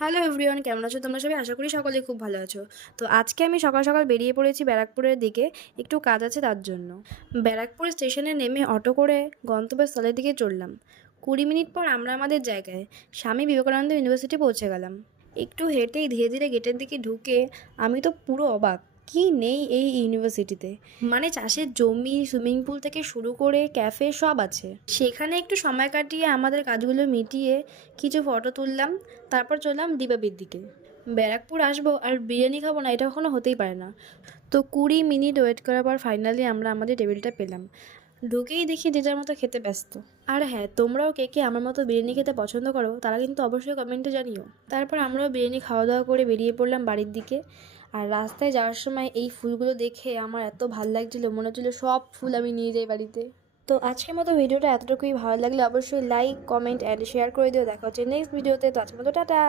Hello everyone, কেমন আছো তোমরা সবাই? আশা করি সকলে খুব ভালো আছো। তো আজকে আমি সকাল সকাল বেরিয়ে পড়েছি ব্যারাকপুরের দিকে, একটু কাজ আছে তার জন্য। ব্যারাকপুর স্টেশনে নেমে অটো করে গন্তব্যস্থলের দিকে চললাম। 20 মিনিট পর আমরা আমাদের জায়গায় স্বামী বিবেকানন্দ ইউনিভার্সিটি পৌঁছে গেলাম। একটু হেঁটেই ধীরে ধীরে গেটের দিকে ঢুকে আমি তো পুরো অবাক, কি নেই এই ইউনিভার্সিটিতে। মানে চাষের জমি, সুইমিং পুল থেকে শুরু করে ক্যাফে সব আছে। সেখানে একটু সময় কাটিয়ে আমাদের কাজগুলো মিটিয়ে কিছু ফটো তুললাম। তারপর চললাম দিবাবির দিকে। ব্যারাকপুর আসবো আর বিরিয়ানি খাবো না, এটা কখনো হতেই পারে না। তো 20 মিনিট ওয়েট করার পর ফাইনালি আমরা আমাদের টেবিলটা পেলাম। ঢুকেই দেখি যে যার মতো খেতে ব্যস্ত। আর হ্যাঁ, তোমরাও কে কে আমার মতো বিরিয়ানি খেতে পছন্দ করো তারা কিন্তু অবশ্যই কমেন্টে জানিও। তারপর আমরাও বিরিয়ানি খাওয়া দাওয়া করে বেরিয়ে পড়লাম বাড়ির দিকে। আর রাস্তায় যাওয়ার সময় এই ফুলগুলো দেখে আমার এত ভালো লাগছিল, মনে হচ্ছিল সব ফুল আমি নিয়ে যাই বাড়িতে। তো আজকের মতো ভিডিওটা এতটুকুই। ভালো লাগলে অবশ্যই লাইক, কমেন্ট অ্যান্ড শেয়ার করে দিও। দেখা হচ্ছে নেক্সট ভিডিওতে। তো আজকের মতো টাটা।